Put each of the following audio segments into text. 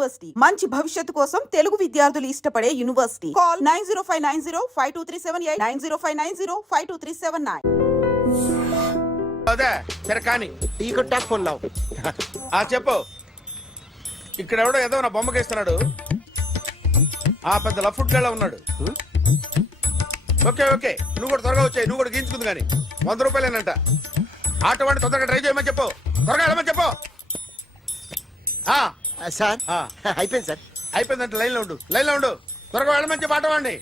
University మంచి భవిష్యత్తు కోసం తెలుగు విద్యార్థులు ఇష్టపడే యూనివర్సిటీ. కాల్ 9059052378 9059052379. అదే సరే కానీ ఈ టాక్ ఫోన్ లావు. చెప్పు. ఇక్కడ ఎవడో ఏదో నా బొమ్మకి ఇస్తున్నాడు. ఆ పెద్ద లఫుట్ గళ్ళ ఉన్నాడు. ఓకే ఓకే నువ్వు కూడా త్వరగా వచ్చాయి. నువ్వు కూడా గీంచుకుంది కానీ 100 రూపాయలేనంట. ఆటో వాడిని తొందరగా ట్రై చేయమని చెప్పు. త్వరగా వెళ్ళమని చెప్పు. సార్ అయిపోయింది సార్. అయిపోయిందంటే లైన్లో ఉండు. లైన్లో ఉండు. త్వరగా వెళ్ళమని చెప్పు ఆటో వాడిని.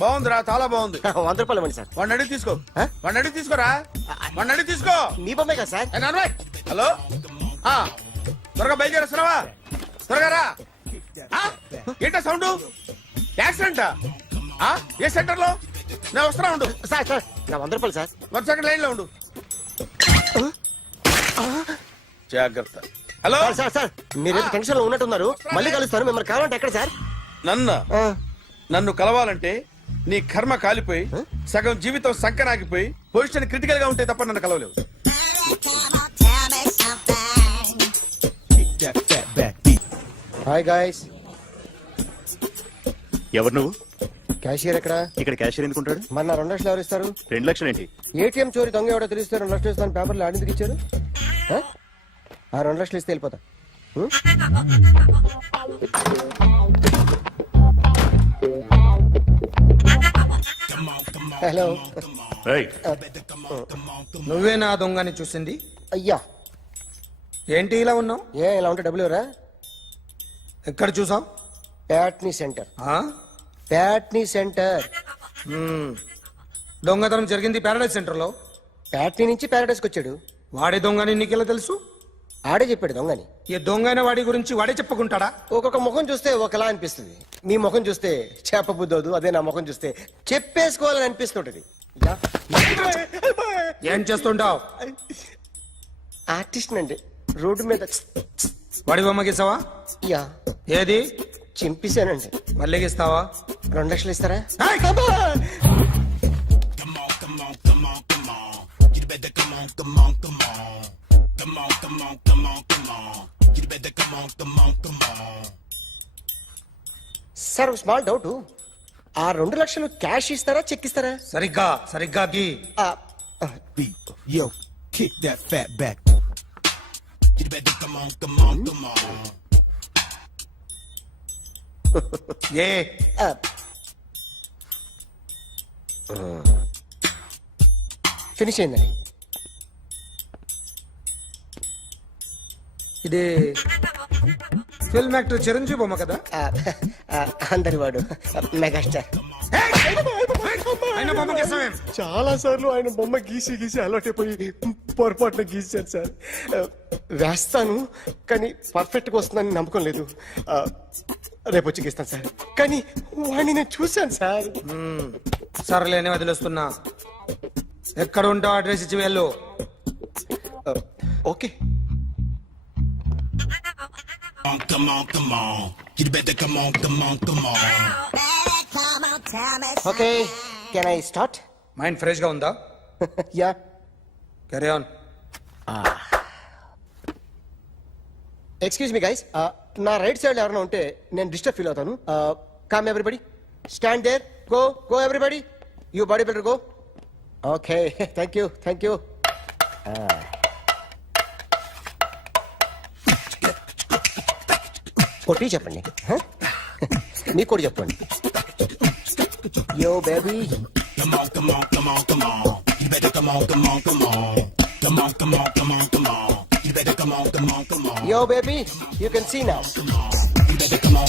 బాగుందిరా చాలా బాగుంది. 100 రూపాయలు ఇవ్వండి సార్. వాడిని అడిగి తీసుకో. వాడిని అడిగి తీసుకోరా. వాడిని అడిగి తీసుకో. మీ బొమ్మే కదా సార్. హలో త్వరగా బయలుదేరేస్తున్నావా? త్వరగా రా. ఏంటా సౌండ్? యాక్సిడెంట్ ఏ సెంటర్ లో? నేను వస్తున్నా ఉండు. సార్ సార్ నా 100 రూపాయలు సార్. 1 సెకండ్ లైన్ లో ఉండు. జాగ్రత్త. హలో సార్ సార్ మీరు టెన్షన్ లో ఉన్నట్టున్నారు. మళ్ళీ కలుస్తాను. మిమ్మల్ని కావాలంటే ఎక్కడ సార్? నన్ను కలవాలంటే నీ కర్మ కాలిపోయి సగం జీవితం సంకనాగిపోయి పొజిషన్ క్రిటికల్ గా ఉంటే తప్ప నన్ను కలవలేవు. Hi guys. ఎవరు నువ్వు? క్యాషియర్ ఎక్కడ? ఇక్కడ క్యాషియర్ ఎందుకుంటాడు? మన 2 లక్షలు ఎవరు ఇస్తారు? 2 లక్షలు ఏంటి? ఏటీఎం చోరీ దొంగ ఎవడో తెలిస్తే 2 లక్షలు ఇస్తాను పేపర్లు ఆడిందుకు ఇచ్చారు. ఆ 2 లక్షలు ఇస్తే వెళ్ళిపోతా. హలో నువ్వే నా దొంగని చూసింది? అయ్యా ఏంటి ఇలా ఉన్నావు? ఇలా ఉంటే డబ్బులు ఎవరా? ఎక్కడ చూసావు? ప్యాట్నీ సెంటర్. ప్యాట్నీ సెంటర్. దొంగతనం జరిగింది ప్యారడైజ్ సెంటర్ లో. ప్యాట్నీ నుంచి ప్యారడైజ్కి వచ్చాడు. వాడే దొంగని నీకెలా తెలుసు? ఆడే చెప్పాడు దొంగని. ఈ దొంగైన వాడి గురించి వాడే చెప్పుకుంటాడా? ఒక్కొక్క ముఖం చూస్తే ఒకలా అనిపిస్తుంది. మీ ముఖం చూస్తే చెప్పబుద్దోదు. అదే నా ముఖం చూస్తే చెప్పేసుకోవాలని అనిపిస్తుంటది. ఏం చేస్తుంటావు? ఆర్టిస్ట్ అండి. రోడ్డు మీద వాడి బొమ్మ గీసావా? యా ఏది? చింపేశానండి. మళ్ళీ గీస్తావా? 2 లక్షలు ఇస్తారా? Sir small doubt. ఆ 2 లక్షలు క్యాష్ ఇస్తారా చెక్ ఇస్తారా? సరిగ్గా గీ. Yo, kick that fat back. You better come on. A finish అయిందండి. ఇది ఫిల్మ్ యాక్టర్ చిరంజీవి బొమ్మ కదా? అందరి వాడు మెగాస్టార్. ఆయన బొమ్మ గీసావేం? చాలా సార్లు ఆయన బొమ్మ గీసి అలవాటైపోయి పొరపాటున గీసాను సార్. వేస్తాను కానీ పర్ఫెక్ట్గా వస్తుందని నమ్మకం లేదు. రేపు వచ్చి గీస్తాను సార్. కానీ వాడిని నేను చూశాను సార్. సర్లేని వదిలేస్తున్నా. ఎక్కడ ఉంటావు అడ్రస్ ఇచ్చి వెళ్ళు. Okay. Come on. You better come on. Okay can I start? Mind fresh గా ఉందా? Yeah carry on. Excuse me guys. నా రైట్ సైడ్ ఎవరైనా ఉంటే నేను డిస్టర్బ్ ఫీల్ అవుతాను. Come everybody stand there. Go everybody. You body builder go. Okay thank you. కొట్టి చెప్పండి. మీకు కూడా చెప్పండి. Yo baby. Come on. You better come on. Come on. You better come on. Yo baby, you can see now. You better come on.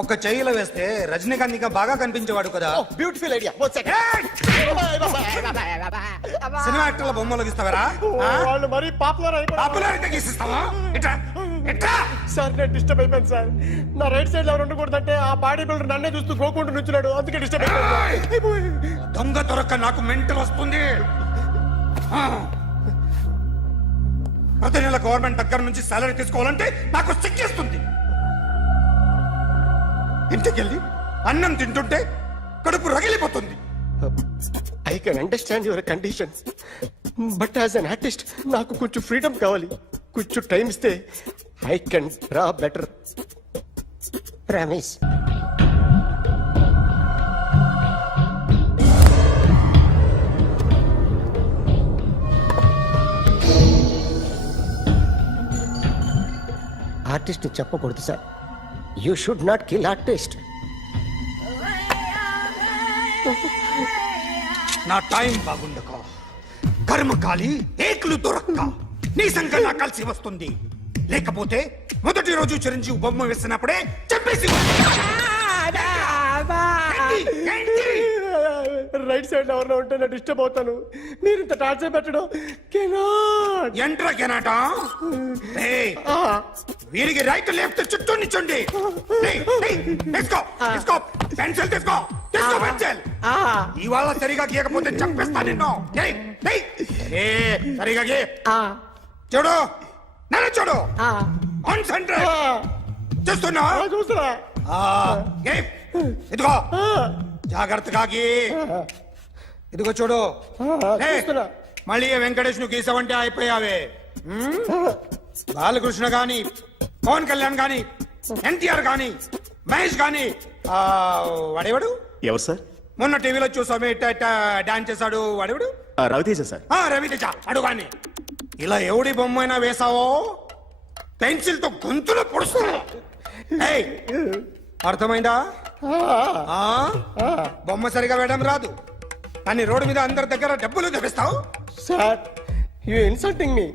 ఒక చెయ్యిలో వేస్తే రజనీకాంత్ ఇంకా బాగా కనిపించేవాడు కదా. Beautiful idea. One second. Cinema యాక్టర్ల బొమ్మలు గీస్తావరా? వాళ్ళు మరి పాపులారిటీ గీసిస్తావా? సార్ నేను డిస్టర్బ్ అయిపోయాను సార్. నా రైట్ సైడ్ ఎవరు ఉండకూడదంటే ఆ బాడీ బిల్డర్ నన్నే చూస్తూ గోకుంటూ నుంచున్నాడు. అందుకే డిస్టర్బ్ అయిపోయాను. దొంగ దొరక్క నాకు మెంటల్ వస్తుంది. ప్రతి నెల గవర్నమెంట్ దగ్గర నుంచి సాలరీ తీసుకోవాలంటే నాకు సిగ్గేస్తుంది. ఇంటికెళ్ళి అన్నం తింటుంటే కడుపు రగిలిపోతుంది. I can understand your conditions, but as an artist నాకు కొంచెం ఫ్రీడమ్ కావాలి. కొంచెం టైం ఇస్తే I can draw better. Ramesh artist చెప్పకూడదు sir. You should not kill artist. నా టైం బాగుండక కర్మకాలి ఏకులు దొరక్క నీ సంఖ్య నాకు కలిసి వస్తుంది. లేకపోతే మొదటి రోజు చిరంజీవి బొమ్మ వేసినప్పుడే చెప్పేసి రైట్ సైడ్ ఎవరిలో ఉంటే నేను డిస్టర్బ్ అవుతాను. మీరు ఇంత టార్చర్ పెట్టడం కెనాట్. ఎంట్రా కెనాట. వీరికి రైట్ లెఫ్ట్ చుట్టూ నిచ్చండి. తీసుకో తీసుకో పెన్సిల్ తీసుకో తీసుకో పెన్సిల్. ఇవాళ సరిగా గీయకపోతే చంపేస్తా నిన్ను. సరిగా గీ. చూడు నన్ను చూడు. కాన్సంట్రేట్ చూస్తున్నా చూస్తున్నా. ఇదిగో జాగ్రత్తగా గీ. ఇదిగో చూడు. చూస్తున్నా. మళ్ళీ వెంకటేష్ ను గీసావంటే అయిపోయావే. బాలకృష్ణ గాని పవన్ కళ్యాణ్ గాని ఎన్టీఆర్ గాని మహేష్ గాని వాడేవాడు ఎవరు సార్? మొన్న టీవీలో చూసామే డాన్స్ చేశాడు వాడేవాడు? రవితేజ సార్. రవితేజ అడుగాని. ఇలా ఎవడి బొమ్మ అయినా వేసావో పెన్సిల్ తో గొంతులో పొడుస్తా. అర్థమైందా? బొమ్మ సరిగా వేయడం రాదు కానీ రోడ్డు మీద అందరి దగ్గర డబ్బులు తెప్పిస్తావు. Sir you insulting me.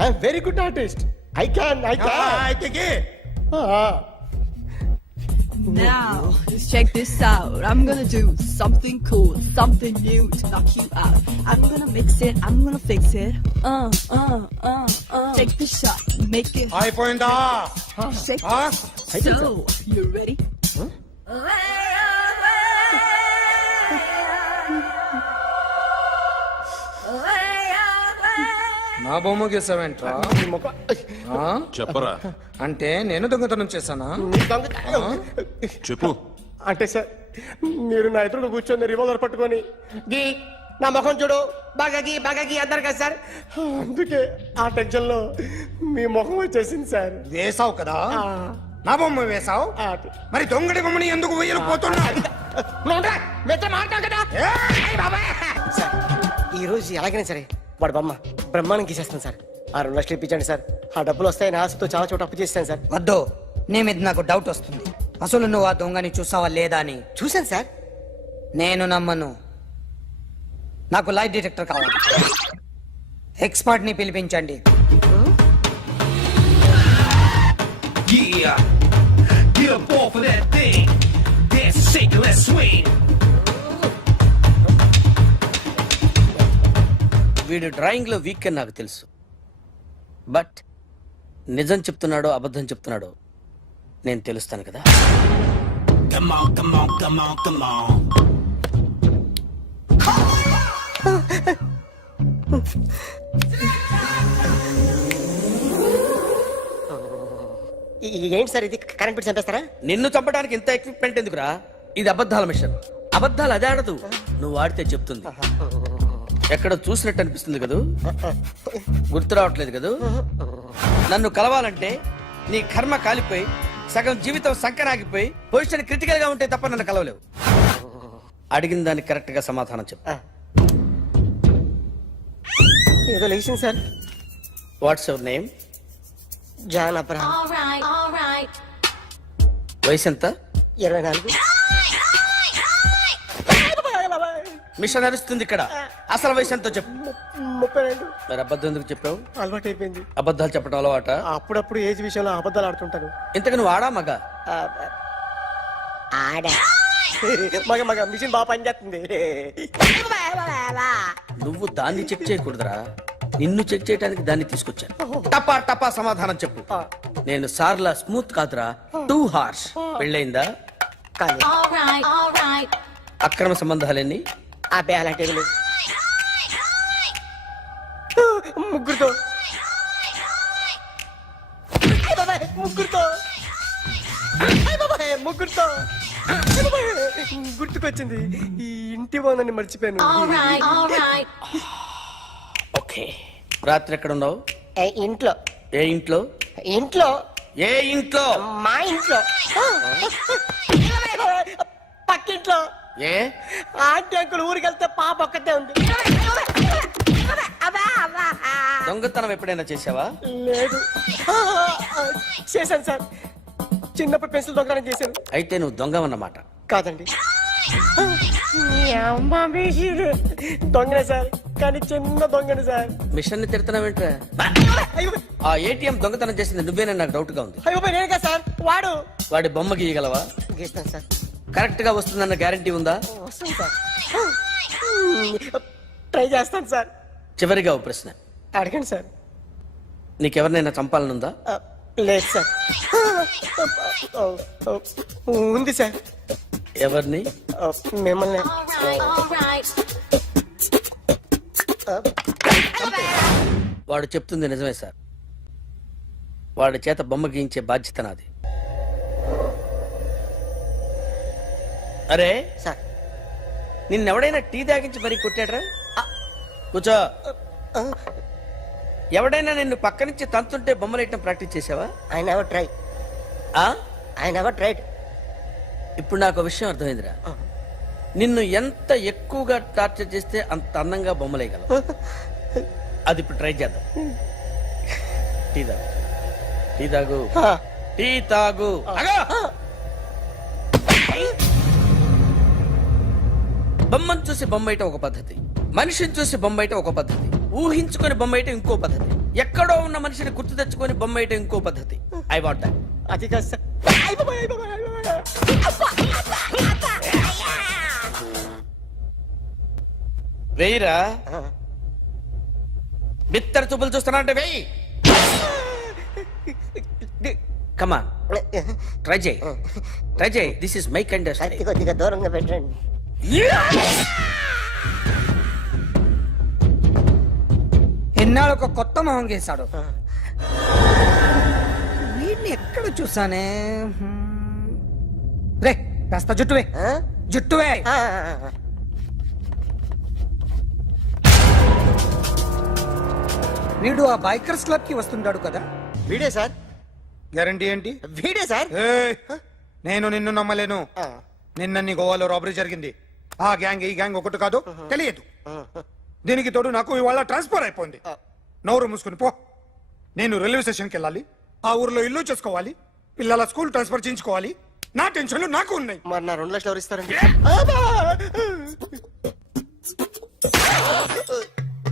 I'm very good artist. I can అయితే Now, let's check this out. I'm gonna do something cool, something new to knock you out. I'm gonna mix it, I'm gonna fix it. Take the shot, make it అయిపోయిందా? shake. So, you ready? నా బొమ్మ గీసావేంట్రా? చెప్పరా. అంటే నేను దొంగతనం చేశానా? చెప్పు. అంటే సార్ మీరు నా ఎదురుగా కూర్చొని రివాల్వర్ పట్టుకొని గీ నా ముఖం చూడు బాగా గీ అన్నారు కదా సార్. అందుకే ఆ టెన్షన్ లో మీ ముఖం వచ్చేసింది సార్. వేసావు కదా, నా బొమ్మ వేసావు. మరి దొంగడి బొమ్మని ఎందుకు వేయకపోతున్నా? సార్ ఈ రోజు ఎలాగైనా సరే వాడు బొమ్మ బ్రహ్మాండం గీసేస్తాను సార్. 6 లక్షలు ఇప్పించండి సార్. ఆ డబ్బులు వస్తాయని ఆశతో చాలా చోట అప్పు చేస్తాను సార్. వద్దు, నీ మీద నాకు డౌట్ వస్తుంది. అసలు నువ్వు ఆ దొంగని చూసావా లేదా అని. చూశాను సార్. నేను నమ్మను. నాకు లైట్ డిటెక్టర్ కావాలి. ఎక్స్పర్ట్ ని పిలిపించండి. Yeah, get up off of that thing. Dance, shake, and let's swing. వీడు డ్రాయింగ్ లో వీక్ అని నాకు తెలుసు. బట్ నిజం చెప్తున్నాడో అబద్ధం చెప్తున్నాడో నేను తెలుస్తాను కదా. Come on, come on, come on, come on. ఏంటి సార్ ఇది కరెంట్ బిల్ చంపేస్తారా? నిన్ను చంపడానికి ఇంత ఎక్విప్మెంట్ ఎందుకురా? ఇది అబద్ధాల మిషన్. అబద్ధాలు అదే ఆడదు, నువ్వు ఆడితే చెప్తుంది. ఎక్కడ చూసినట్టు అనిపిస్తుంది కదూ? గుర్తు రావట్లేదు కదూ? నన్ను కలవాలంటే నీ కర్మ కాలిపోయి సగం జీవితం సంకనాగిపోయి పొజిషన్ క్రిటికల్ గా ఉంటే తప్ప నన్ను కలవలేవు. అడిగిన దానికి కరెక్ట్ గా సమాధానం చెప్పు. ఏదో లేచింది sir. What's your name? John Abraham. వయసు ఎంత? 24. మిషన్ నడుస్తుంది ఇక్కడ. అసలు వయసు ఎంతో చెప్పు. 32. మరి అబద్ధం ఎందుకు చెప్పావు? అలవాటు అయిపోయింది. అబద్ధాలు చెప్పడం అలవాట? అప్పుడప్పుడు ఏజ్ విషయంలో అబద్ధాలు ఆడుతుంటాను. ఇంతకు నువ్వు ఆడా మగ? ఆడా మగ మిషన్ బాగా పనిచేస్తుంది. నువ్వు దాన్ని చెక్ చేయకూడదురా, నిన్ను చెక్ చేయడానికి దాన్ని తీసుకొచ్చాను. టపా టపా సమాధానం చెప్పు. నేను సార్లా స్మూత్ కాదురా, టూ హార్ష్. పెళ్ళయిందా? కానీ అక్రమ సంబంధాలన్నీ? అబ్బే అలాంటి ముగ్గురుతో ముగ్గురుతో గుర్తుకొచ్చింది, ఈ ఇంటి వాళ్ళని మర్చిపోయాను. ఓకే, రాత్రి ఎక్కడ ఉన్నావు? ఇంట్లో. ఏ ఇంట్లో? ఇంట్లో. ఏ ఇంట్లో? మా ఇంట్లో. పక్కింట్లో. ఏ ఆంటీ అంకుల్ ఊరికి వెళ్తే పాప ఒక్కతే ఉంది. దొంగతనం ఎప్పుడైనా చేసావా? లేదు. చేశాను సార్, చిన్నప్పుడు పెన్సిల్ దొంగతనం చేశాను. అయితే నువ్వు దొంగవన్నమాట. కాదండి, దొంగనే సార్, కానీ చిన్న దొంగని సార్. మిషన్ ని తిడుతున్నావేంట్రా? అయ్యో ఆ ఏటీఎం దొంగతనం చేసింది నువ్వేనని నాకు డౌట్ గా ఉంది. అయ్యో నేను కదా సార్, వాడు. వాడి బొమ్మ గీయగలవా? గీస్తాను సార్. కరెక్ట్ గా వస్తుందన్న గ్యారంటీ ఉందా? వస్తాను సార్, ట్రై చేస్తాను సార్. చివరిగా ఓ ప్రశ్న అడగండి సార్. నీకెవరినైనా చంపాలనుందా? లేదు సార్. ఉంది సార్. ఎవరిని? మిమ్మల్ని. వాడు చెప్తుంది నిజమే సార్. వాడి చేత బొమ్మ గీయించే బాధ్యత నాది. అరే సార్, నిన్నెవడైనా టీ తాగించి మరీ కొట్టాడ్రా? కూర్చో. ఎవడైనా నిన్ను పక్క నుంచి తంతుంటే బొమ్మలేయటం ప్రాక్టీస్ చేసావా? I never try. I never tried. ఇప్పుడు నాకు విషయం అర్థమైందిరా. నిన్ను ఎంత ఎక్కువగా టార్చర్ చేస్తే అంత అందంగా బొమ్మలేయగలవు. అది ఇప్పుడు ట్రై చేద్దాం. టీ తాగు, టీ తాగు, టీ తాగు. బొమ్మను చూసి బొమ్మేయటం ఒక పద్ధతి, మనిషిని చూసి బొమ్మేయటం ఒక పద్ధతి, ఊహించుకొని బొమ్మేయటం ఇంకో పద్ధతి, ఎక్కడో ఉన్న మనిషిని గుర్తు తెచ్చుకొని బొమ్మేయటం ఇంకో పద్ధతి. I want that. అది కాదు సార్. వెయ్యిరా. బిత్తర చూపులు చూస్తున్నా అంటే వెయ్యి. కమా, ట్రై చేయి, ట్రై చేయి. This is my kind of style. కొద్దిగా దూరంగా పెట్టండి. ఎన్నాళ్ళు ఒక కొత్త మొహం గీశాడు. వీడిని ఎక్కడ చూసానే? రే కాస్త జుట్టువే, జుట్టువే. వీడు ఆ బైకర్స్ క్లబ్ కి వస్తుంటాడు కదా? వీడే సార్. గ్యారంటీ ఏంటి? వీడే సార్. ఏయ్, నేను నిన్ను నమ్మలేను. నిన్న నీ గోవాలో రాబరీ జరిగింది. ఆ గ్యాంగ్ ఈ గ్యాంగ్ ఒకటి కాదు, తెలియదు. దీనికి తోడు నాకు ఇవాళ ట్రాన్స్ఫర్ అయిపోయింది. నోరు మూసుకుని పో. నేను రైల్వే స్టేషన్కి వెళ్ళాలి, ఆ ఊర్లో ఇల్లు చేసుకోవాలి, పిల్లల స్కూల్ ట్రాన్స్ఫర్ చేయించుకోవాలి. నా టెన్షన్లు నాకు ఉన్నాయి. మరి నా 2 లక్షలు ఎవరు ఇస్తారండి?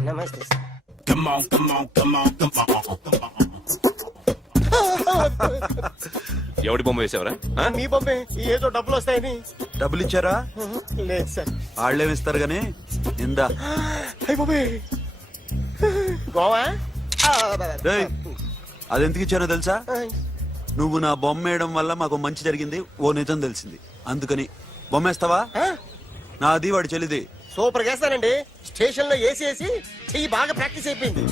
నమస్తే సార్. ఎవడి బొమ్మ వేసావరా? మీ బొమ్మే, ఏదో డబ్బులు వస్తాయని. డబ్బులు ఇచ్చారా? లేదు సార్. వాళ్ళేమిస్తారు గానీ ఇందా. అయ్య బాబే, గోవా. రేయ్, అదెందుకు ఇచ్చానో తెలుసా? నువ్వు నా బొమ్మ వేయడం వల్ల మాకు మంచి జరిగింది, ఓ నిజం తెలిసింది. అందుకని బొమ్మేస్తావా? నాది వాడి చెల్లిది. సూపర్ చేస్తానండి. స్టేషన్ లో ఏసీ చెయ్యి బాగా ప్రాక్టీస్ అయిపోయింది.